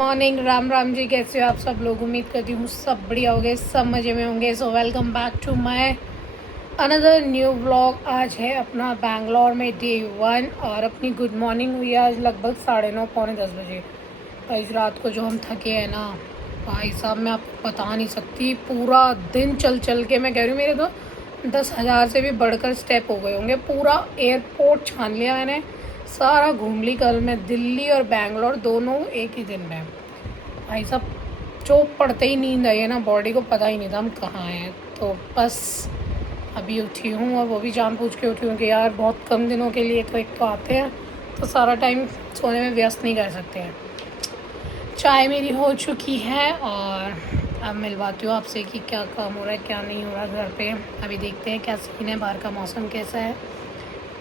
Morning, Ram Ram ji. कैसे हो आप सब लोग? उम्मीद करती हूँ सब बढ़िया होंगे, सब मज़े में होंगे। So welcome back to my another new vlog. आज है अपना बैंगलोर में डे 1 और अपनी गुड मॉर्निंग हुई है आज लगभग 9:30 पौने 10 बजे। भाई रात को जो हम थके हैं ना भाई साहब, मैं आपको बता नहीं सकती। पूरा दिन चल चल के, मैं कह रही हूँ मेरे तो 10,000 से भी बढ़कर स्टेप हो गए होंगे। पूरा एयरपोर्ट छान लिया मैंने, सारा घूम ली। कल मैं दिल्ली और बैंगलोर दोनों एक ही दिन में। भाई साहब जो पड़ते ही नींद आई है ना, बॉडी को पता ही नहीं था हम कहाँ हैं। तो बस अभी उठी हूँ और वो भी जान पूछ के उठी हूँ कि यार बहुत कम दिनों के लिए तो एक तो आते हैं, तो सारा टाइम सोने में व्यस्त नहीं कर सकते हैं। चाय मेरी हो चुकी है और अब मिलवाती हूँ आपसे कि क्या काम हो रहा है क्या नहीं हो रहा घर पे। अभी देखते हैं क्या सीन है, बाहर का मौसम कैसा है।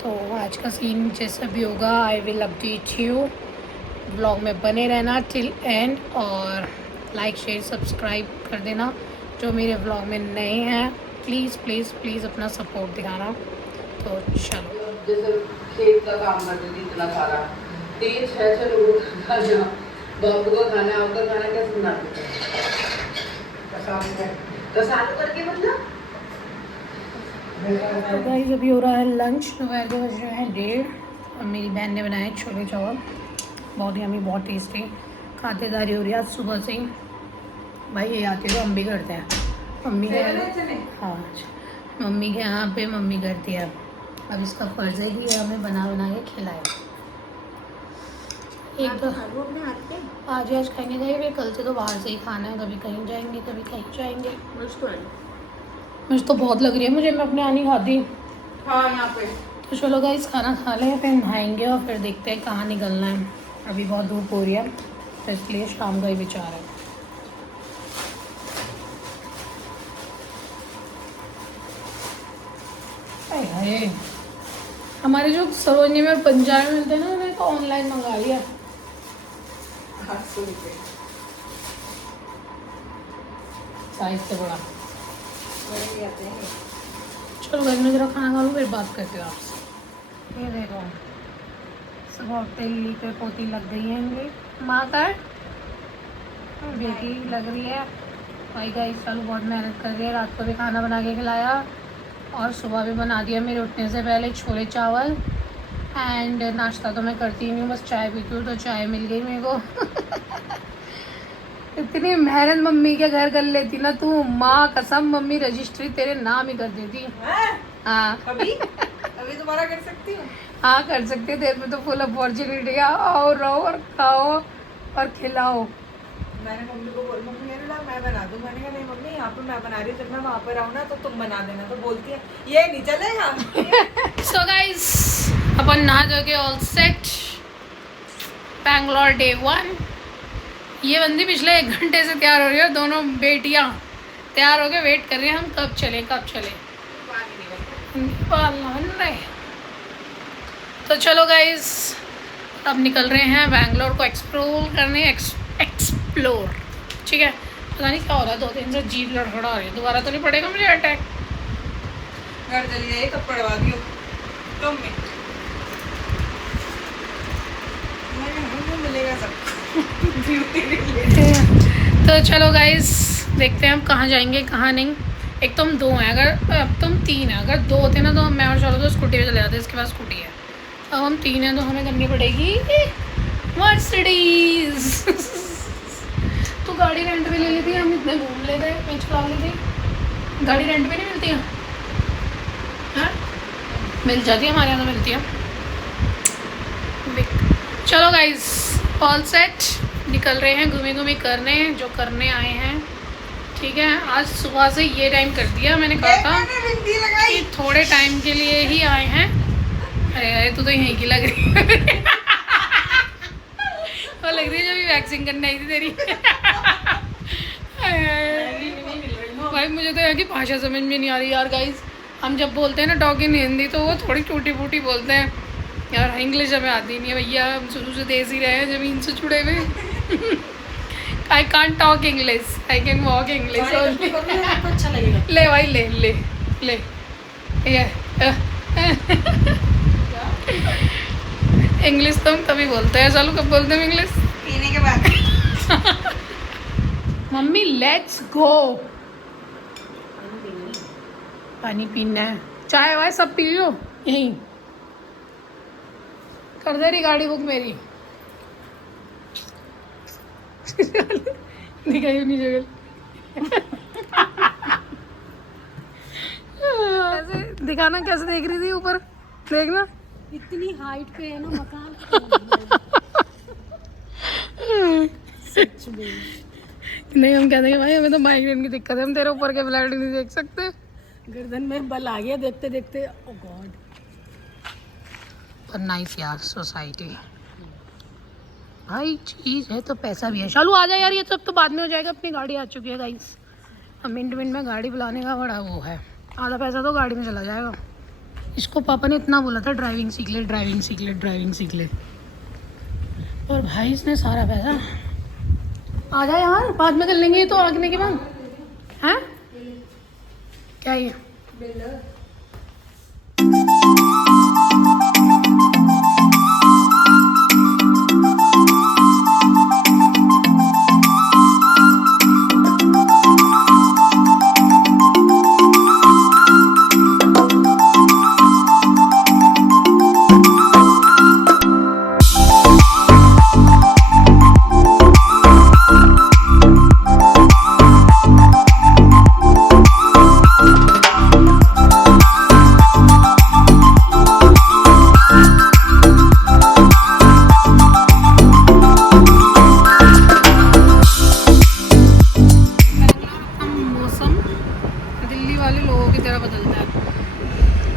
तो आज का सीन जैसा भी होगा I will update you. Blog में बने रहना टिल एंड और लाइक शेयर सब्सक्राइब कर देना। जो मेरे ब्लॉग में नए हैं प्लीज़ प्लीज़ प्लीज़ अपना सपोर्ट दिखाना। तो चलो, जैसे खेत का काम करते थे इतना सारा, ये 6 लोगों का खाना, बाबू का खाना, आपका खाना कैसे बनाते थे? कसालू करके मतलब। तो गाइस अभी हो रहा है लंच। दोपहर के बज रहे हैं 1:30 और मेरी बहन ने बनाए छोले चावल, बहुत यम्मी बहुत टेस्टी। खातेदारी हो रही है आज सुबह से ही। भाई ये आते तो हम भी करते हैं मम्मी के। हाँ मम्मी के यहाँ पे मम्मी करती है। अब इसका फ़र्ज़ है कि हमें बना के खिलाए। एक तो आज खाएंगे जाएंगे, कल से तो बाहर से ही खाना है। कभी कहीं जाएंगे कभी कहीं जाएंगे। मुझे तो बहुत लग रही है, मुझे मैं अपने आनी खाती। हाँ यहाँ पे तो चलो गाइस खाना खा लें, फिर नहाएंगे और फिर देखते हैं कहाँ निकलना है। अभी बहुत धूप हो रही है तो इसलिए शाम का ही विचार है। हाय हमारे जो सरोजनी में और पंजाब में मिलते हैं ना, मैंने तो ऑनलाइन मंगा लिया। 800 रुपये साइज से बड़ा। वही आते हैं। चलो घर में ज़रा खाना खा लूँ फिर बात करते हो आपसे। ये देखो सुबह तेली पे पोती लग गई है इनकी माँ का बेटी लग रही है। भाई का इस साल बहुत मेहनत कर रही है। रात को भी खाना बना के खिलाया और सुबह भी बना दिया मेरे उठने से पहले छोले चावल। एंड नाश्ता तो मैं करती ही नहीं हूँ, बस चाय पीती हूँ। तो चाय मिल गई मेरे को। इतनी मेहनत मम्मी के घर कर लेती ना तू, माँ कसम मम्मी रजिस्ट्री तेरे नाम ही कर देती। हाँ अभी अभी दोबारा कर सकती हूँ। हाँ कर सकते, तेरे में तो फुल अपॉर्चुनिटी है। आओ रहो और खाओ और खिलाओ। मैंने मम्मी को बोल, मम्मी मेरे लिए मैं बना दूँ। मैंने कहा नहीं मम्मी यहाँ पे मैं बना रही हूँ, जब मैं वहाँ पर आऊँ ना तो तुम बना देना। तो बोलती है ये नहीं चलेगा। सो गाइस अपन नहा धो के ऑल सेट। बैंगलोर डे 1। ये बंदी पिछले 1 घंटे से तैयार हो रही है। दोनों बेटियाँ तैयार हो के वेट कर रही हैं हम कब चले कब चले। तो चलो गाइस अब निकल रहे हैं बैंगलोर को एक्सप्लोर करने। एक्सप्लोर ठीक है। पता नहीं क्या हो रहा है, 2 दिन से जीभ लड़खड़ा रही है। दोबारा तो नहीं पड़ेगा मुझे अटैक? घर चली जाइए तब पड़वा दियो तुम में। मिलेगा सब। तो चलो गाइस देखते हैं हम कहाँ जाएंगे कहाँ नहीं। एक तो हम 2 हैं, अगर अब तुम 3 हैं। अगर 2 होते ना तो मैं और चलो तो स्कूटी पे चले जाते। इसके पास स्कूटी है। अब हम 3 हैं तो हमें करनी पड़ेगी मर्सिडीज। तो गाड़ी रेंट पे ले लेती है, हम इतने घूम लेते हैं, मैं चला लेती। गाड़ी रेंट पे नहीं मिलती है? हाँ मिल जाती है, हमारे यहाँ तो मिलती है। चलो गाइस ऑल सेट निकल रहे हैं घूमी करने जो करने आए हैं। ठीक है आज सुबह से ये टाइम कर दिया। मैंने कहा था कि थोड़े टाइम के लिए ही आए हैं। अरे तू तो यहीं की लग रही है। वो लग रही है जब वैक्सिंग करने आई थी तेरी। भाई मुझे तो यहाँ की भाषा समझ में नहीं आ रही यार। गाइस हम जब बोलते हैं ना टॉक इन हिंदी तो वो थोड़ी टूटी फूटी बोलते हैं यार। इंग्लिश हमें आती नहीं है भैया, हम शुरू से देश ही रहे हैं जमीन से जुड़े हुए। I can't talk English, I can walk English. अच्छा लगेगा। ले भाई ले ले ले ये इंग्लिश तो हम तभी बोलते हैं। चलो कब बोलते हैं इंग्लिश? पीने के बाद। Mummy let's go. पानी पीना है, चाय वाय सब पी लो यहीं। कर दे रही गाड़ी बुक मेरी। दिखाई नहीं जगह। ऐसे दिखाना कैसे देख रही थी ऊपर, देखना इतनी हाइट पे है ना मकान। सच में नहीं, हम कहते हैं भाई हमें तो माइग्रेन की दिक्कत है, हम तेरे ऊपर के फ्लैट नहीं देख सकते। गर्दन में बल आ गया देखते देखते। ओ गॉड। पर नाइस यार सोसाइटी भाई, चीज़ है तो पैसा भी है। शालू आ जा यार, ये सब तो बाद में हो जाएगा, अपनी गाड़ी आ चुकी है गाइस। अब मिनट मिनट में गाड़ी बुलाने का बड़ा वो है, आधा पैसा तो गाड़ी में चला जाएगा। इसको पापा ने इतना बोला था ड्राइविंग सीख ले, ड्राइविंग सीख ले, ड्राइविंग सीख ले, और भाई इसने सारा पैसा। आ जा यार, बाद में कर लेंगे ये तो आगने के बाद। हैं क्या ये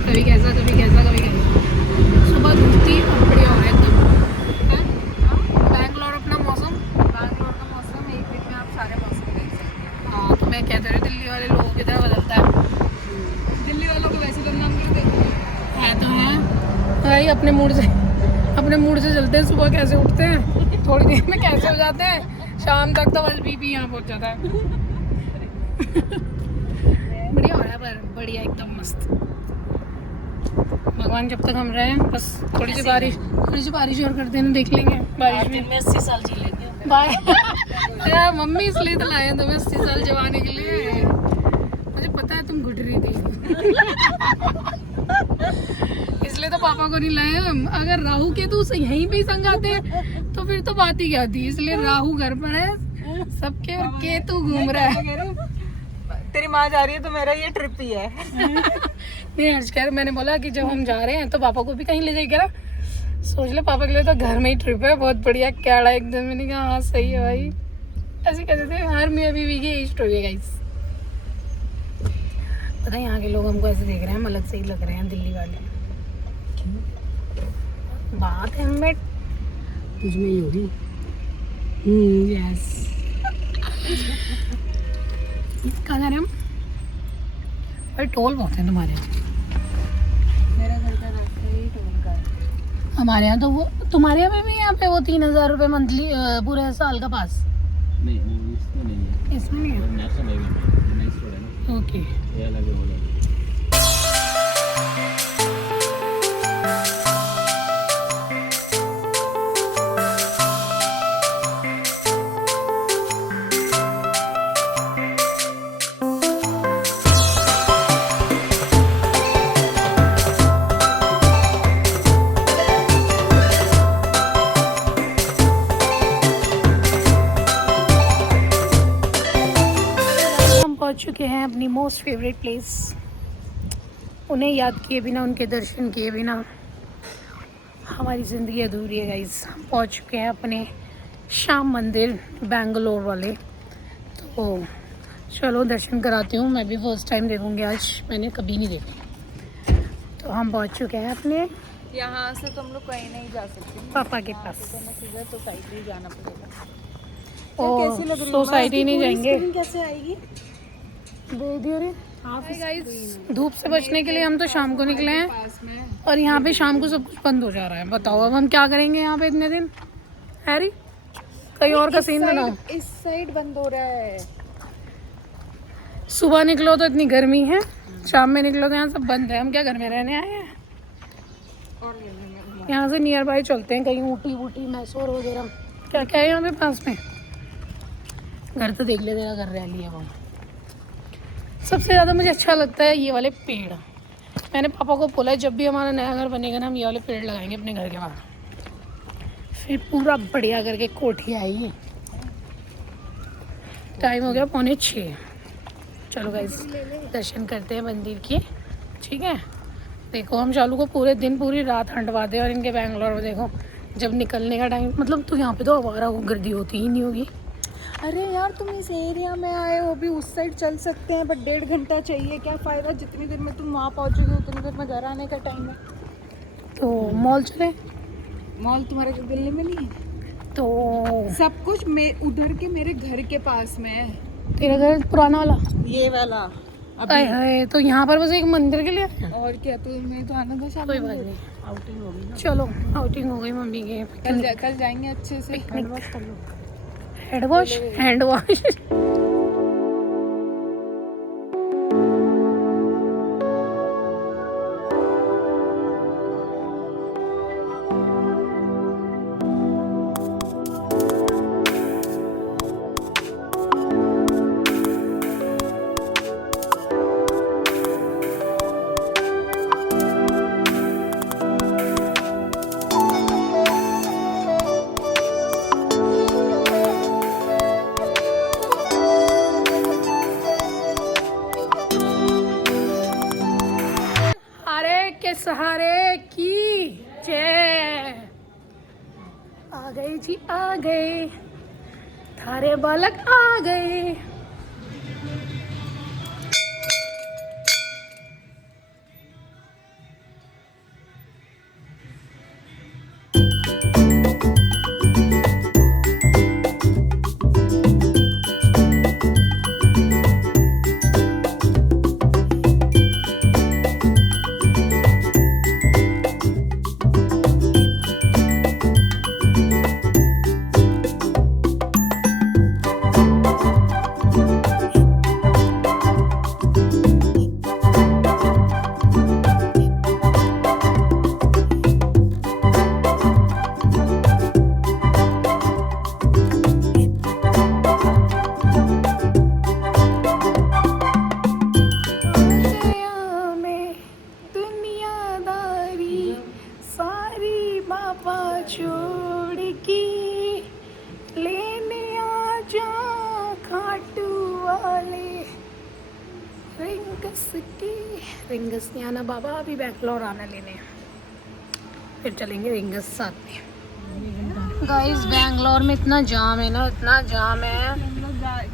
कभी कैसा कभी कैसा कभी कैसा। सुबह धूपती और बढ़िया हो रहा है एकदम। बैंगलोर अपना मौसम, बैंगलोर का मौसम एक दिन में आप सारे मौसम देख सकते हैं। हाँ तो मैं कहते रही दिल्ली वाले लोगों की तरह बदलता है। दिल्ली वालों को वैसे बदनाम कर देते है तो है भाई, अपने मूड से चलते हैं। सुबह कैसे उठते हैं, थोड़ी देर में कैसे हो जाते हैं, शाम तक तो बस बीपी यहाँ पहुँच जाता है। बढ़िया हो रहा है, पर बढ़िया एकदम मस्त। भगवान जब तक हम रहे हैं, बस थोड़ी सी बारिश और कर देना, देख लेंगे बारिश में 80 साल जी लेंगे। बाय। यार मम्मी इसलिए तो लाए हैं तुम्हें 80 साल जवाने के लिए। मुझे पता है तुम गुड रही थी। इसलिए तो पापा को नहीं लाए हम। अगर राहु केतु से यहीं पे ही संग आते तो फिर तो बात ही क्या थी। इसलिए राहु घर पर है सबके और केतु घूम रहा है। तेरी माँ जा रही है तो मेरा ये ट्रिप ही है। नहीं हर्ष कह, मैंने बोला कि जब हम जा रहे हैं तो पापा को भी कहीं ले जाएगा ना। सोच ले पापा के लिए तो घर में ही ट्रिप है, बहुत बढ़िया कैड़ा एकदम। मैंने कहा हाँ सही है भाई, ऐसे कहते थे। हर मेरी बीवी की यही स्टोरी है गाइस। पता है यहाँ के लोग हमको ऐसे देख रहे हैं, हम अलग से ही लग रहे हैं दिल्ली वाले। बात है हमें तुझ में ही होगी। यस। कहाँ जा रहे हैं हम? भाई टोल बहुत है तुम्हारे यहाँ। मेरा घर का रास्ता ही टोल का है। हमारे यहाँ तो वो, तुम्हारे यहाँ पे भी यहाँ पे वो 3000 रुपये मंथली पूरे साल का पास। नहीं इसमें नहीं है, इसमें नहीं है। नेशनल हाईवे में नाइस रोड है ना, ओके। ये अलग है वो अलग है। पहुंच चुके हैं अपनी मोस्ट फेवरेट प्लेस। उन्हें याद किए बिना, उनके दर्शन किए बिना हमारी ज़िंदगी अधूरी है गाइस। हम पहुंच चुके हैं अपने श्याम मंदिर बेंगलोर वाले। तो चलो दर्शन कराती हूँ, मैं भी फर्स्ट टाइम देखूँगी आज, मैंने कभी नहीं देखा। तो हम पहुंच चुके हैं अपने यहाँ से तो हम लोग कहीं नहीं जा सकते। पापा के पास। सीधा सोसाइटी जाना पड़ेगा। और सोसाइटी नहीं जाएंगे। कैसे आएगी? दे दियो रे। गाइस धूप से बचने के लिए हम तो शाम को निकले हैं, पास में और यहाँ पे शाम को सब कुछ बंद हो जा रहा है। बताओ अब हम क्या करेंगे यहाँ पे इतने दिन? हैरी कहीं और का सीन बनाओ। इस साइड बंद हो रहा है। सुबह निकलो तो इतनी गर्मी है, शाम में निकलो तो यहाँ सब बंद है। हम क्या घर में रहने आए हैं? यहाँ से नियर बाई चलते हैं कहीं, ऊटी वूटी मैसूर वगैरह। क्या क्या है यहाँ पे पास में? घर तो देख ले, तेरा घर रैली है वहाँ। सबसे ज़्यादा मुझे अच्छा लगता है ये वाले पेड़। मैंने पापा को बोला है जब भी हमारा नया घर बनेगा ना, हम ये वाले पेड़ लगाएंगे अपने घर के बाहर, फिर पूरा बढ़िया करके कोठी आएगी। टाइम हो गया 5:45। चलो गाइस दर्शन करते हैं मंदिर के, ठीक है। देखो हम चालू को पूरे दिन पूरी रात हंटवाते हैं, और इनके बैंगलोर में देखो जब निकलने का टाइम, मतलब तो यहाँ पे तो आवारा गर्दी होती ही नहीं होगी। अरे यार तुम इस एरिया में आए हो, भी उस साइड चल सकते हैं, बट 1.5 घंटा चाहिए, क्या फ़ायदा, जितनी देर में तुम वहाँ पहुँचोगे उतनी देर में घर आने का टाइम है। तो मॉल चले, मॉल तुम्हारे दिल्ली में नहीं है? तो सब कुछ उधर के मेरे घर के पास में है। तेरा घर पुराना वाला, ये वाला अरे हाय, तो यहाँ पर बस एक मंदिर के लिए आए हैं? और क्या, तो मैं तो आना था शाम कोई को। बात नहीं, आउटिंग होगी ना। चलो आउटिंग हो गई मम्मी के। कल जाएंगे अच्छे से। पिकनिक। हैंड वॉश कर लो। Hand wash, hand wash. के सहारे की जय। आ गए जी आ गए, थारे बालक आ गए। छोड़ की लेने आ जा खाटू वाले रिंगस की। रिंगस नहीं आना बाबा, अभी बैंगलोर आना लेने, फिर चलेंगे रिंगस साथ में। गाइस बैंगलोर में इतना जाम है ना, इतना जाम है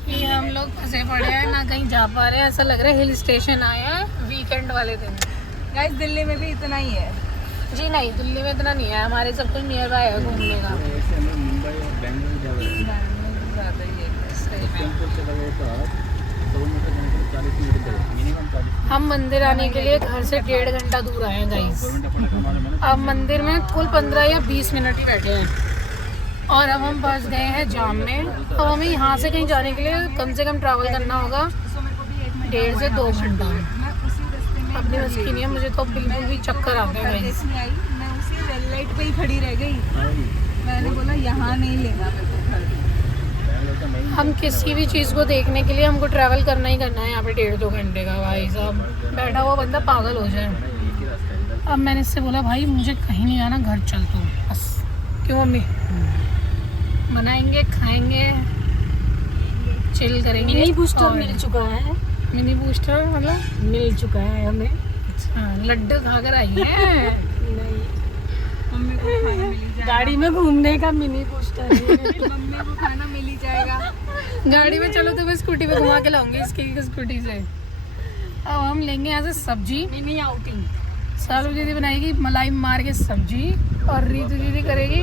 कि हम लोग फंसे पड़े हैं, ना कहीं जा पा रहे हैं। ऐसा लग रहा है हिल स्टेशन आए हैं वीकेंड वाले दिन। गाइस दिल्ली में भी इतना ही है जी नहीं, दिल्ली में इतना नहीं है, हमारे सब कुछ नियर बाय है घूमने का। मुंबई और बैंगलोर ज़्यादा ही है। हम मंदिर आने के लिए घर से 1.5 घंटा दूर आए हैं गाइस। अब मंदिर में कुल 15 या 20 मिनट ही बैठे हैं, और अब हम फंस गए हैं जाम में। अब हमें यहाँ से कहीं जाने के लिए कम से कम ट्रैवल करना होगा 1.5 से 2 घंटा। अपनी बस की नहीं है, मुझे तो बिल्कुल भी चक्कर आ गए गाइस। मैं उसी रेड लाइट पे ही खड़ी रह गई, मैंने बोला यहाँ नहीं लेना मेरे को घर। हम किसी भी चीज़ को देखने के लिए हमको ट्रैवल करना ही करना है यहाँ पे 1.5-2 घंटे का। भाई साहब बैठा हुआ बंदा पागल हो जाए। अब मैंने इससे बोला भाई मुझे कहीं नहीं जाना, घर चल तू बस। क्यों मम्मी? बनाएंगे, खाएंगे, चिल करेंगे। मिनी बूस्टर मिल चुका है। मिनी बूस्टर मतलब मिल चुका है हमें। अच्छा, लड्डू खाकर आई है। नहीं, मम्मी को खाना मिल ही जाएगा। गाड़ी में घूमने का मिनी बूस्टर है। मम्मी को खाना मिल ही जाएगा। गाड़ी में चलो तो मैं स्कूटी पे घुमा के लाऊंगी इसकी स्कूटी से। अब हम लेंगे यहाँ से सब्जी। Mini outing. सालू दीदी बनाएगी मलाई मार के सब्जी, और रीतू दीदी करेगी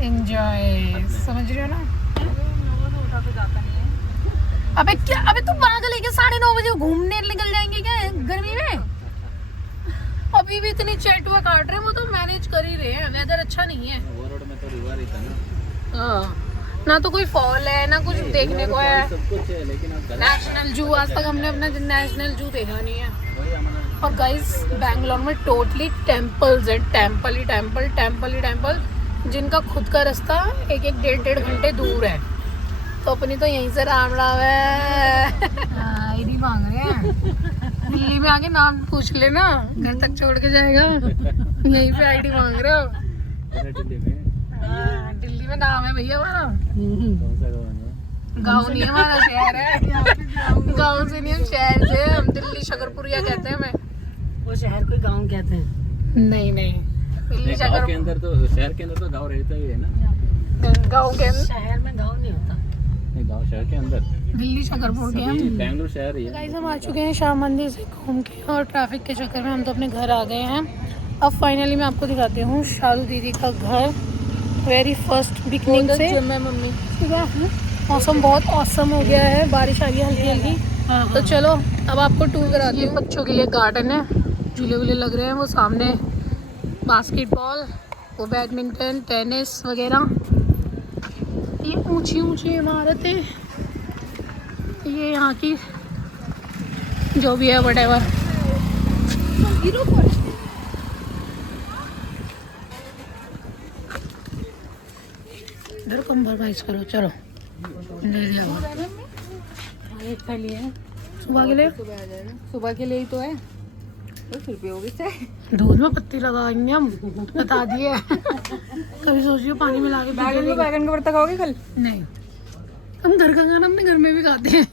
एंजॉय। समझ रहे हो ना? अबे क्या, अबे तू पागल है क्या? 9:30 बजे घूमने निकल जाएंगे क्या गर्मी में? अभी भी इतनी चैट हुआ काट रहे हैं, वो तो मैनेज कर ही रहे हैं। वेदर अच्छा नहीं है। ओवरऑल में तो रिवर ही था ना। हाँ, ना तो कोई फॉल है ना कुछ देखने को है। सब कुछ है, लेकिन अब नेशनल जू, आज तक हमने अपना नेशनल जू देखा नहीं है। वही हमारा और गाइस बैंगलोर में टोटली टेम्पल्स है, टेम्पल ही टेम्पल, टेम्पल ही टेम्पल, जिनका खुद का रास्ता 1-1, 1.5 घंटे दूर है। तो अपनी तो यहीं से राम राम है। आईडी मांग रहे हैं। दिल्ली में आके नाम पूछ लेना, घर तक छोड़ के जाएगा। यहीं पे आईडी मांग रहे हो। अरे दिल्ली में दिल्ली में नाम है भैया हमारा। कौन सा गाँव है? गाँव नहीं है हमारा, शहर है। गाँव से नहीं, हम शहर से। हम दिल्ली शकरपुरिया कहते हैं हमें। वो शहर को गांव कहते हैं। नहीं नहीं, दिल्ली नहीं, गाँव के शकर अंदर तो, शहर के अंदर तो गाँव रहता ही है ना। गाँव के अंदर, शहर में गांव नहीं होता। नहीं, गाँव शहर के अंदर दिल्ली शकरपुर के सभी हैं। बेंगलुरु शहर ही है। गाइस हम आ चुके हैं शाम मंदिर से घूम के, और ट्रैफिक के चक्कर में हम तो अपने घर आ गए हैं। अब फाइनली मैं आपको दिखाती हूँ शालू दीदी का घर। वेरी फर्स्ट बिगनिंग से मम्मी मौसम बहुत ऑसम हो गया है, बारिश आ रही है हल्की हल्की। तो चलो अब आपको टूर कराती हूँ। बच्चों के लिए गार्डन है, झूले वूले लग रहे हैं। वो सामने बास्केटबॉल, वो बैडमिंटन, टेनिस वगैरह। ये ऊंची ऊंची इमारतें, ये यहाँ की जो भी है व्हाटएवर। इधर कम फरमाइश करो, चलो ले लिया। एक थैली है, सुबह के लिए सुबह के लिए ही तो है। दूध में पत्ती लगाएंगे हम, बता दिए। कभी सोचिए पानी मिला के पी लेंगे। बैगन का भरता खाओगे कल? नहीं, हम घर का खाना अपने घर में भी खाते हैं।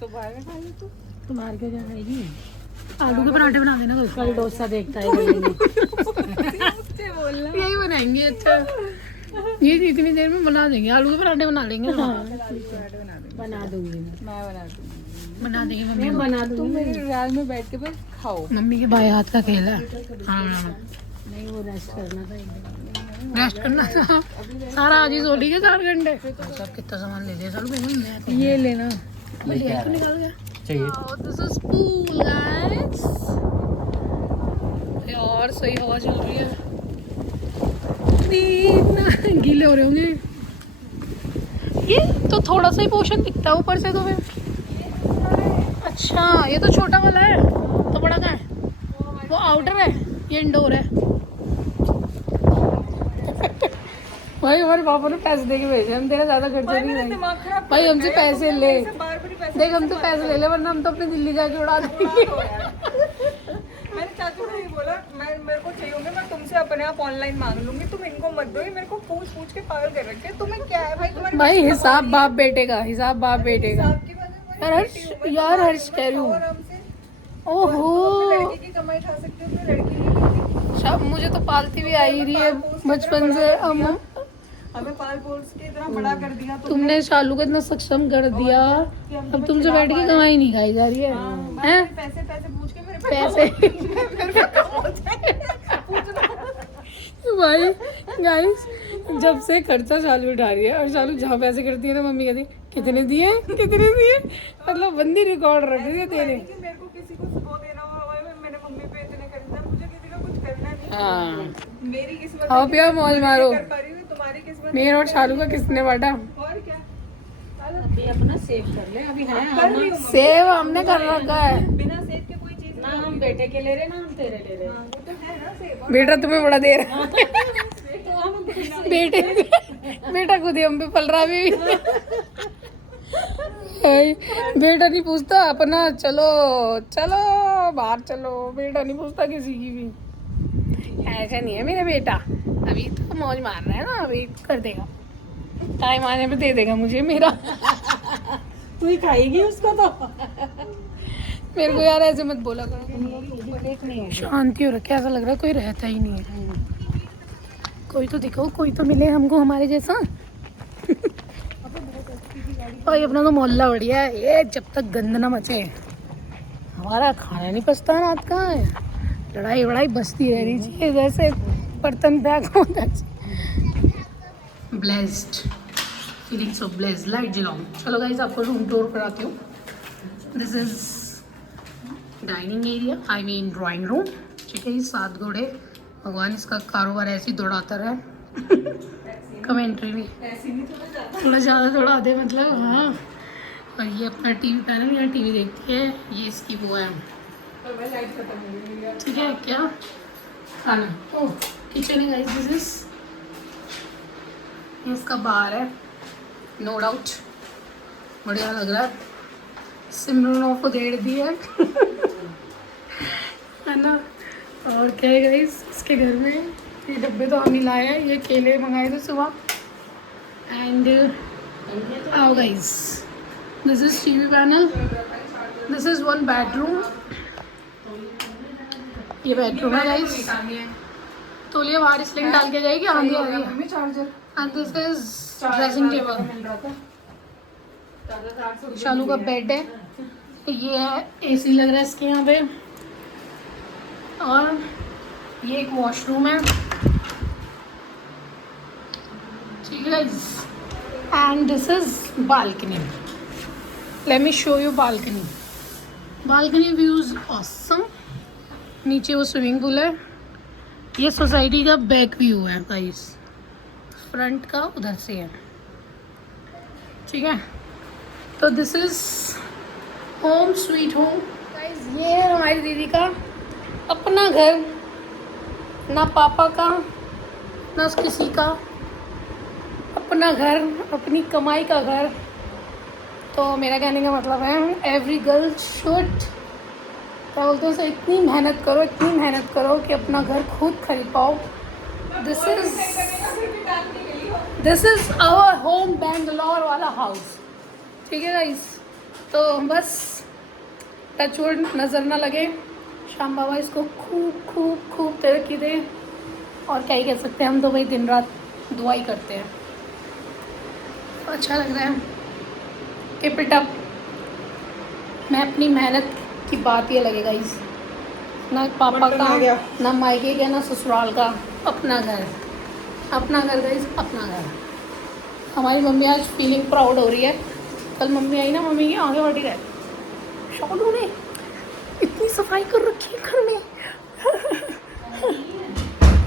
तो बाहर में खा लो। तो बाहर के क्या खाएगी? आलू के पराठे बना देना कल। कल डोसा देखता है यही बनाएंगे। अच्छा, ये इतनी देर में बना देंगे, आलू के पराठे बना लेंगे। बना दूंगी बना देंगे मम्मी मैं को। बना दूंगी। मेरे राज में बैठ के बस खाओ। मम्मी के बाएं हाथ का खेल है। हाँ, नहीं, वो रेस्ट करना था। रेस्ट करना था। सारा आज ही सो ली के 4 घंटे। सब कितना सामान ले लिया सर। ये लेना लिया तो निकाल गया। चाहिए दिस इज पूल गाइस। यार सही हवा चल रही है। इतना गीले हो रहे होंगे। ये तो थोड़ा सा ही पोर्शन दिखता है ऊपर से तो फिर। अच्छा, ये तो छोटा वाला है, तो बड़ा कहाँ है? वो आउटर है, ये इंडोर है। भाई हमारे पापा ने पैसे दे के भेजे, हम तेरा ज्यादा खर्चा नहीं करेंगे। भाई हमसे पैसे ले, देख हम तो पैसे ले ले, वरना हम तो अपनी दिल्ली जाके उड़ा देंगे। मैंने चाचू को ये बोला, मेरे को चाहिए होंगे, मैं तुमसे अपने आप ऑनलाइन मांग लूंगी, तुम इनको मत दो। ये मेरे को पूछ पूछ के पागल कर रखे हैं। तुम्हें क्या है भाई? तुम्हारे भाई हिसाब बाप बेटे का, हिसाब बाप बेटे का। आपकी वजह यार हर्ष कह रही हूँ। से ओहो, लड़की की कमाई खा सकते हो, अपनी लड़की की। शायद मुझे तो पालती भी आई रही है बचपन से। हमें पाल पोस के इतना बड़ा कर दिया तुमने शालू को इतना सक्षम कर दिया, अब तुमसे बैठ के कमाई नहीं खाई जा रही है। हैं? पैसे पैसे पूछ के मेरे भाई गाइस, जब से खर्चा शालू उठा रही है, और शालू जहाँ पैसे करती है ना मम्मी कहती कितने दिए कितने दिए, मतलब बंदी रिकॉर्ड रख रही है तेरे। कि मेरे को किसी को वो देना हुआ, मैंने मम्मी पे इतने करना, मुझे किसी का कुछ करना नहीं। हाँ, मेरी किस्मत खाओ पिया मौज मारो। कर पा रही हूँ, तुम्हारी किस्मत मेरे और शालू का किसने बांटा? और क्या। अभी अपना सेव कर ले। अभी है कर रही हूँ सेव हमने कर रखा है। बिना सेब के कोई चीज ना, हम बेटे के ले रहे ना हम तेरे ले रहे। वो तो है ना सेब। बेटा तुम्हें बड़ा दे रहा है। तो हम बेटे बेटा खुद ही हम पे पल रहा है अभी। भाई, बेटा नहीं पूछता अपना, चलो चलो बाहर चलो, बेटा नहीं पूछता किसी की भी। ऐसा नहीं है मेरा बेटा, अभी तो मौज मार रहा है ना, अभी कर देगा, टाइम आने पे दे देगा मुझे मेरा। तू ही खाएगी उसको तो। मेरे को यार ऐसे मत बोला करो। शांति हो रखी, ऐसा लग रहा है कोई रहता ही नहीं है। कोई तो दिखाओ, कोई तो मिले हमको हमारे जैसा। भाई अपना तो मोहल्ला बढ़िया है, ये जब तक गंद ना मचे हमारा खाना नहीं पचता रात का। लड़ाई वड़ाई बचती रह रही चाहिए, जैसे बर्तन पैक हो blessed, feelings of blessed, light जलाऊं। चलो गाइस आपको रूम टूर कराती हूँ। This is dining area, I mean drawing room. ठीक है, ये 7 घोड़े, भगवान इसका कारोबार ऐसे ही दौड़ाता रहे। कमेंट्री भी थोड़ा ज़्यादा दौड़ा दे, मतलब हाँ। और ये अपना टीवी पैनल, यहाँ टीवी देखती है, ये इसकी वो है। ठीक है, क्या खाना, ओह किचन है गाइस। दिस इज इसका बार है, नो डाउट। बढ़िया लग रहा है। सिमरनों को देड़ दी है है ना। और क्या है गाइस इसके घर में, ये डब्बे तो हम ही लाए हैं, ये केले मंगाए थे सुबह। एंड आओ guys, this is TV panel, this is one bedroom, ये बेडरूम है गाइस। तो लिए बाहर स्लिंग डाल के जाएगी, आंधी आ रही है। Charger and this is dressing table, Shalu का बेड है, ये है एसी लग रहा है इसके यहाँ पे, और ये एक वॉशरूम है, ठीक है guys. And this is balcony, let me show you balcony. Balcony views awesome, नीचे वो स्विमिंग पूल है, ये सोसाइटी का बैक व्यू है गाइस, फ्रंट का उधर से है, ठीक है। तो this is home sweet home guys. ये है हमारी दीदी का अपना घर, ना पापा का ना किसी का, अपना घर, अपनी कमाई का घर। तो मेरा कहने का मतलब है एवरी गर्ल शुड, क्या बोलते हैं उसे, इतनी मेहनत करो कि अपना घर खुद खरीद पाओ। This is our home Bangalore वाला हाउस, ठीक है गाइस। तो बस टचवुड नज़र ना लगे, श्याम बाबा इसको खूब खूब खूब तरक्की दे, और क्या ही कह सकते हैं, हम तो भाई दिन रात दुआ ही करते हैं। अच्छा लग रहा है, कीप इट अप। मैं अपनी मेहनत की बात ये लगेगा इस, ना पापा का ना मायके का ना ससुराल का, अपना घर गाइस, अपना घर। हमारी मम्मी आज फीलिंग प्राउड हो रही है, कल मम्मी आई ना, मम्मी की आगे बढ़ी रहे, शालू ने इतनी सफाई कर रखी है घर में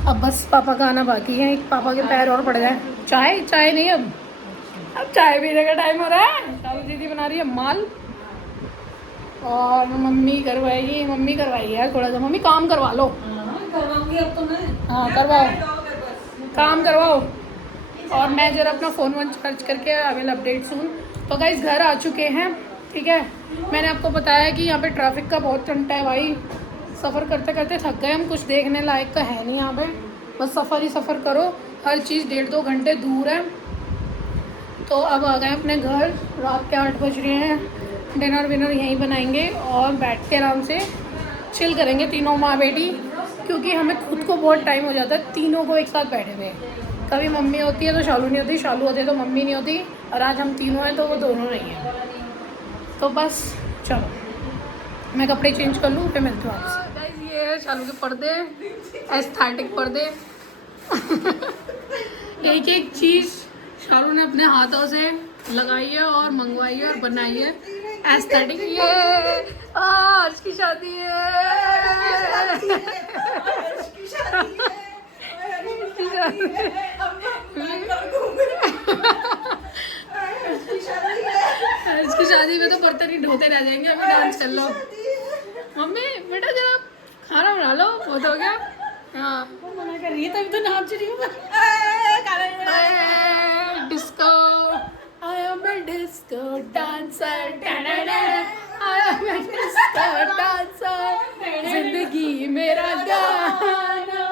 अब बस पापा का आना बाकी है, एक पापा के पैर और पड़ जाए। चाय नहीं, अब चाय पीने का टाइम हो रहा है। शालू दीदी बना रही है माल, और मम्मी करवाएगी यार थोड़ा सा, मम्मी काम करवा लो। करवाऊंगी अब तो मैं। हाँ करवाओ, काम करवाओ। और मैं जरा अपना फ़ोन चार्ज करके आई विल अपडेट सून। तो गाइस घर आ चुके हैं, ठीक है। मैंने आपको बताया कि यहाँ पे ट्रैफिक का बहुत टंटा है भाई, सफ़र करते करते थक गए हम, कुछ देखने लायक का है नहीं यहाँ पे, बस सफ़र ही सफ़र करो, हर चीज़ 1.5-2 घंटे दूर है। तो अब आ गए अपने घर, रात के 8 बज रहे हैं, डिनर विनर यहीं बनाएंगे और बैठ के आराम से चिल करेंगे तीनों माँ बेटी, क्योंकि हमें खुद को बहुत टाइम हो जाता है तीनों को एक साथ बैठे हुए। कभी मम्मी होती है तो शालू नहीं होती, शालू होती है तो मम्मी नहीं होती, और आज हम तीनों हैं तो वो दोनों नहीं हैं। तो बस चलो मैं कपड़े चेंज कर लूँ, फिर मिलती हूँ आपसे। गाइस ये है शालू के पर्दे, एस्थेटिक पर्दे एक एक चीज़ शालू ने अपने हाथों से लगाई है और मंगवाई है और बनाई है, एस्थेटिक। ये आज की शादी आज की शादी में तो बर्तन ही ढोते रह जाएंगे, अभी डांस कर लो। मम्मी बेटा जरा खाना बना लो, बहुत हो गया। हाँ मना कर रही है, तभी तो नाच रही हूँ disco, I am a disco dancer, I am a disco dancer, जिंदगी मेरा गाना,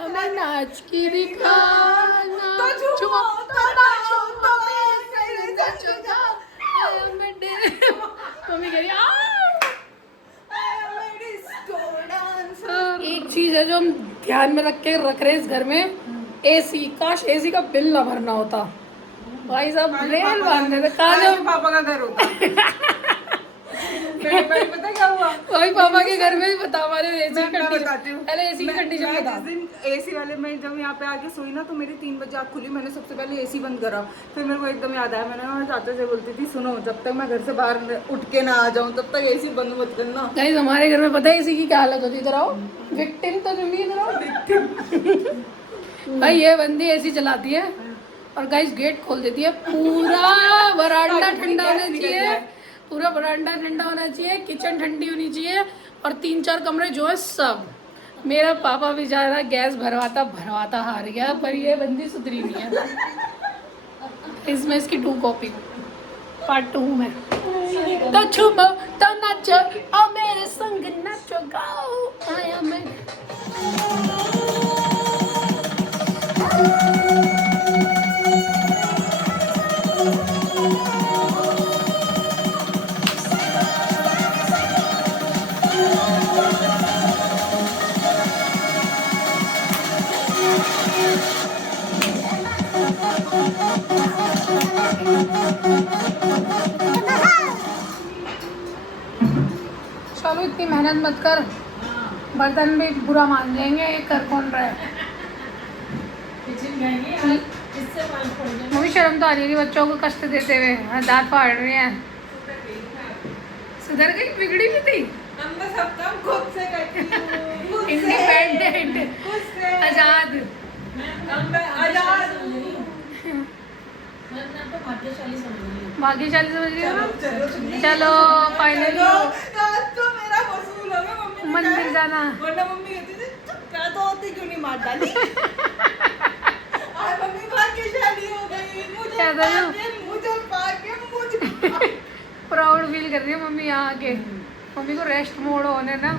हमें नाच की दिखाना, मम्मी कह रही एक चीज है जो हम ध्यान में रख रहे हैं इस घर में, एसी। काश एसी का बिल ना भरना होता भाई साहब, रेल बांधने थे कहा पापा का घर होता मेरे भाई पता क्या हुआ, वही पापा के घर में भी बता, हमारे एसी मैं कंडीशन, बताती हूँ। पहले एसी की कंडीशन बता। जिस दिन एसी वाले में जब यहाँ पे आके सोई ना, तो मेरी 3 बजे आँख खुली, मैंने सबसे पहले एसी बंद करा, फिर मेरे को एकदम याद आया, मैंने और चाचा से बोलती थी सुनो जब तक मैं घर से बाहर उठ के ना आ जाऊँ तब तक एसी बंद मत करना। गाइस हमारे घर में पता है एसी की क्या हालत होती, इधर आओ विक्टिम तो तुम ही इधर आओ भाई, ये बंदी एसी चलाती है और गाइस गेट खोल देती है, पूरा बरामदा ठंडा होना चाहिए, पूरा बरामदा ठंडा होना चाहिए, किचन ठंडी होनी चाहिए, और 3-4 कमरे जो है सब। मेरा पापा बेचारा गैस भरवाता हार गया, पर ये बंदी सुधरी नहीं है। इसमें इसकी 2 कॉपी, पार्ट 2 में। तो झूमो तो नाचो और मेरे संग नाचो गाओ आया मैं। चलो इतनी मेहनत मत कर, बर्तन भी बुरा मान जाएंगे, ये कर कौन रहा है। मम्मी शर्म तो आ रही है बच्चों को कष्ट देते हुए, दांत फाड़ रही हैं। सुधर गई, बिगड़ी भी थी। मैं सब काम खुद से करती हूँ, इंडिपेंडेंट, आजाद। आजाद भाग्यशाली समझ रही हो। चलो फाइनली तो मेरा वसूल हो गया। मम्मी मंदिर जाना। वरना मम्मी कहती थी क्या तो होती क्यों नहीं मार डाली। आज मम्मी भाग्यशाली हो गई, क्या था जो? मुझे पाके प्राउड फील कर रही है मम्मी यहाँ आके। मम्मी को रेस्ट मोड होने ना,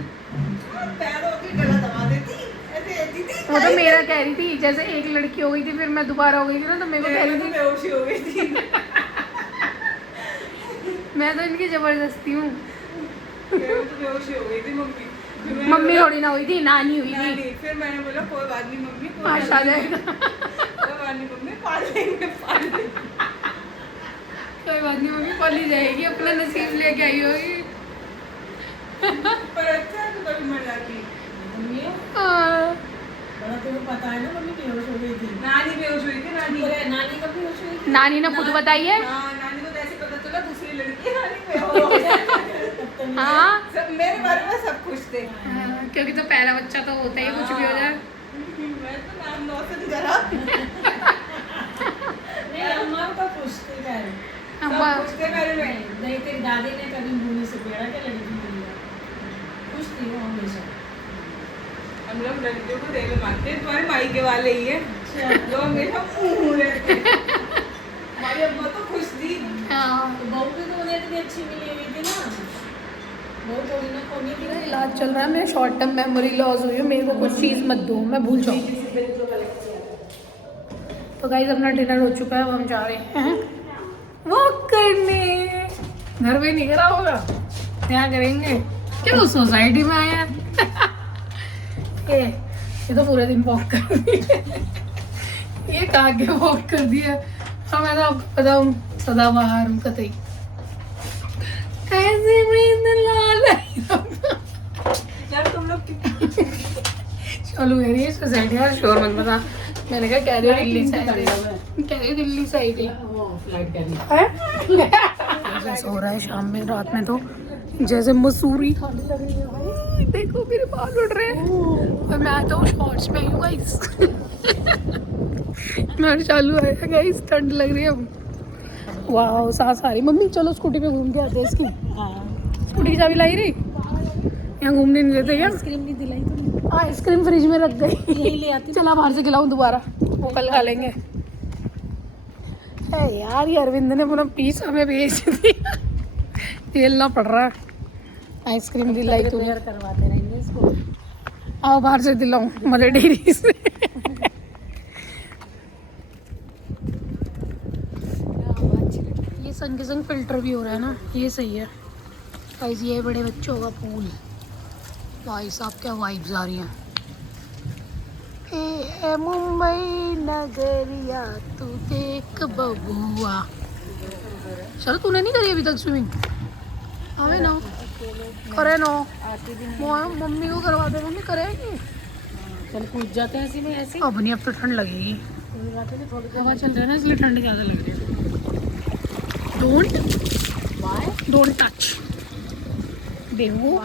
पैरों की गला दबा देती, ऐसे ऐसी थी। वो तो मेरा कह रही थी, जैसे एक लड़की हो गई थी फिर मैं दोबारा हो गई थी ना, तो मेरे को कह रही थी बेहोशी हो गई थी। मैं तो इनकी जबरदस्ती हूँ। बेहोशी हो गई थी मम्मी। फिर मैंने मम्मी बोला- थोड़ी ना हुई थी, नानी हुई थी। नहीं, फिर मैंने बोला कोई बात नहीं मम्मी, कोई पास बात आ जाएगा। कोई बात नहीं मम्मी, पाल लेंगे पाल लेंगे। कोई बात नहीं मम्मी, पली जाएगी, अपना नसीब लेके आई होगी। पर अच्छा है तो कभी मर जाती। हाँ। बड़ा तुम्हें पता है ना मम्मी बेहोश हो गई थी। नानी बेहोश हुई थी, नानी। अरे नानी कब बेहोश हुई थी? नानी ने खुद बताई है। हाँ, नानी को जैसे पता चला दूसरी लड़की नानी बेहोश हो गई। हाँ मेरे बारे में सब खुश थे। हाँ, क्योंकि तो पहला बच्चा तो होता ही, कुछ भी हो जाए। मैं तो नाम नौसे जरा नहीं अम्मा तो खुश थी खैर। अम्मा सब खुश थे मेरे में। नहीं तेरी दादी ने कभी भूमि से पेड़ा क्या लड़की मिली है। खुश थी वो हमेशा। हम लोग लड़कियों को देवे मानते हैं, तुम्हारे मायके वाले ही है जो हमेशा रहते हैं। हमारी अम्मा तो खुश थी। हाँ। तो बहू भी तो उन्हें इतनी अच्छी मिली हुई थी ना, बहू थोड़ी ना खोनी थी ना। इलाज चल रहा है, मेरे शॉर्ट टर्म मेमोरी लॉस हुई है, मेरे को कुछ चीज़ मत दो, मैं भूल जाऊँ। तो गाइस अपना डिनर हो चुका है, अब हम जा रहे हैं वॉक करने। घर में नहीं करा होगा, यहाँ करेंगे। क्यों सोसाइटी में आए हैं। ये तो पूरे दिन वॉक कर दिया। ये कहाँ के वॉक कर दिया। हाँ मैं तो आपको बताऊँ, सदाबहार कतई ऐसे में लाल यार तुम लोग चलो मेरी सोसाइटी यार, शोर मत बता। मैंने कहा कह रही दिल्ली साइड है, कह रही दिल्ली साइड है। फ्लाइट करनी जैसे हो रहा है शाम में, रात में तो जैसे मसूरी खाने लग रही है भाई। देखो मेरे बाल उड़ रहे हैं और मैं तो शॉर्ट्स में हूँ गाइस। मैं चालू है गाइस, ठंड लग रही है। वाह सांस आ रही। मम्मी चलो स्कूटी पे घूम के आते हैं इसकी। स्कूटी की चाबी लाई रही, यहाँ घूमने नहीं देते क्या। आइसक्रीम नहीं दिलाई तुमने? आइसक्रीम फ्रिज में रख गई, यही ले आती। चला बाहर से खिलाऊं दोबारा, वो कल खा लेंगे। है यार ये अरविंद ने पूरा पीस हमें भेज दिया, तेलना पड़ रहा है। आइसक्रीम दिलाई तू, तैयार करवाते रहेंगे इसको। आओ बाहर से दिलाऊं मदर डेयरी से। ये संग के संग फिल्टर भी हो रहा है ना, ये सही है गाइस। ये बड़े बच्चों का पूल, भाई साहब क्या वाइब्स आ रही हैं। ए मुंबई नगरिया तू देख बबुआ। चलो तूने नहीं करी अभी तक स्विमिंग? हमें ना करे ना, मम्मी को करवा दे। मम्मी करेगी? चल पूछ जाते हैं ऐसे में ऐसे। अब नहीं, अब तो ठंड लगेगी। हवा चल रहा है ना इसलिए ठंड ज़्यादा लग रही है। डोंट टच बेबू।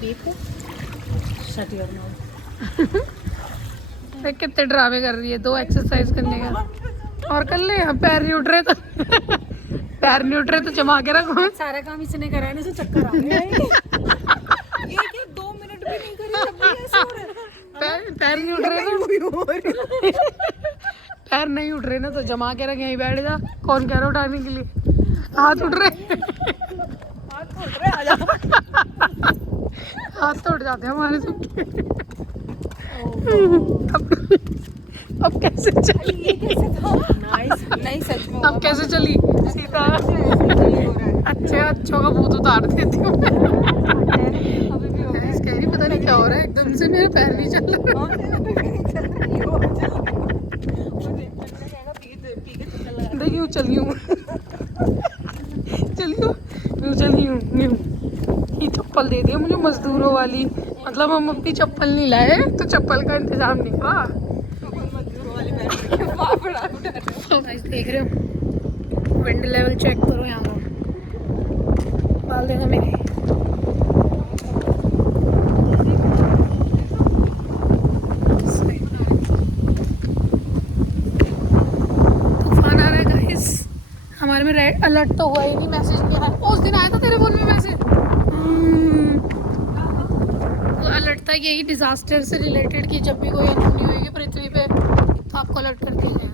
देखो शट योर माउथ। देख कितने ड्रामे कर रही है, 2 एक्सरसाइज करने का और कर ले। पैर नहीं उठ रहे तो पैर नहीं उठ रहे तो जमा के रखो। सारा काम इसने करा है ना, चक्कर आ गया। ये क्या 2 मिनट भी नहीं करी, तब भी ऐसे हो रहा है। पैर नहीं उठ रहे तो पैर नहीं उठ रहे ना तो जमा के रख, यहीं बैठ जा। कौन कह रहा है उठाने के लिए? हाथ उठ रहे, हाथ तो उठ जाते हैं हमारे सबके। अब कैसे चली? नहीं सच में अब कैसे चली सीता? अच्छे अच्छों का भूत उतार देती हूँ मैं। कह रही पता नहीं क्या हो रहा है, एकदम से मेरे पैर नहीं चल रहा। देखिए चली हूँ, चली हूँ। ये चप्पल दे दी मुझे मजदूरों वाली, मतलब हम अपनी चप्पल नहीं लाए तो चप्पल का इंतजाम नहीं हुआ। देख रहे हो, विंड लेवल चेक करो यहाँ पर, बाल देना मेरे। तूफान आ रहा है गाइस, हमारे में रेड अलर्ट तो हुआ ही नहीं, मैसेज नहीं आया। उस दिन आया था तेरे फोन में मैसेज, तो अलर्ट था यही डिजास्टर से रिलेटेड कि जब भी कोई अनहोनी होगी पृथ्वी पे तो आपको अलर्ट कर दिया जाएगा,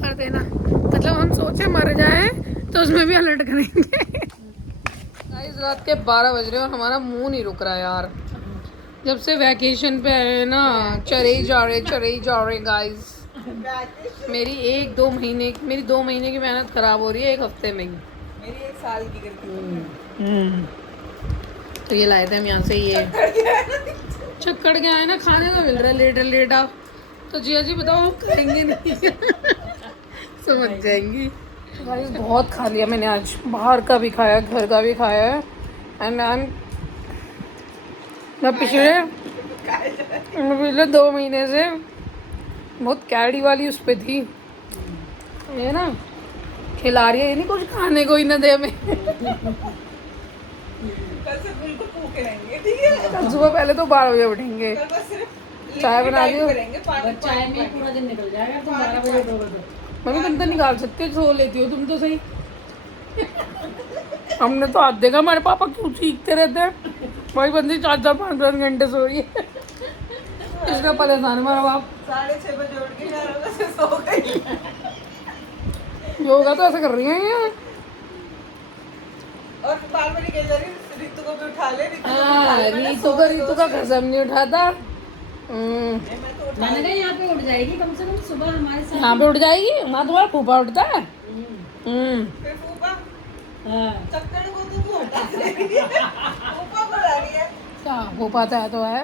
कर देना। मतलब हम सोचे मर जाए तो उसमें भी अलर्ट करेंगे। गाइस रात के 12 बज रहे और हमारा मुंह नहीं रुक रहा यार। जब से वैकेशन पे आए हैं ना, चले ही जा रहे गाइस। मेरी 2 महीने की मेहनत खराब हो रही है 1 हफ्ते में ही। मेरी 1 साल की करके तो ये लाए थे हम यहाँ से, ये चक्कर के आए ना, खाने को मिल रहा है लेटा। तो जिया जी बताओ हम खाएंगे नहीं? समझ जाएंगी। गाइस बहुत खा लिया मैंने आज, बाहर का भी खाया, घर का भी खाया है। एंड मैं पिछले 2 महीने से बहुत कैडी वाली उस पे थी, ये ना खिला रही है, ये नहीं कुछ खाने को ही ना दे हमें। कल से बिल्कुल भूखे रहेंगे, ठीक है? कल सुबह पहले तो 12 बजे उठेंगे, कल बस सिर्फ चाय बना दियो। करेंगे, पानी चाय में पूरा दिन निकल जाएगा, तुम 12 बजे उठोगे तो। मम्मी तुम तो निकाल सकते हो, सो लेती हो तुम तो सही। हमने तो हाथ देखा, हमारे पापा क्यों चीखते रहते हैं, वही बंदी 4-4 5-5 घंटे सो रही है। इसका परेशान है हमारा बाप। 6:30 बजे उठ के 4 बजे सो गई। योगा तो ऐसा कर रही है ये। और बार बार कह जा रही ऋतु को भी उठा ले, रीतू का कसम नहीं उठाता। मैंने कहा यहाँ पे उठ जाएगी कम से कम सुबह हमारे साथ। यहाँ पे उठ जाएगी, वहाँ तुम्हारा फूफा उठता है। फिर फूफा हाँ। चक्कर को तो तू हटा दे रही है। फूफा बुला रही है। क्या फूफा तो है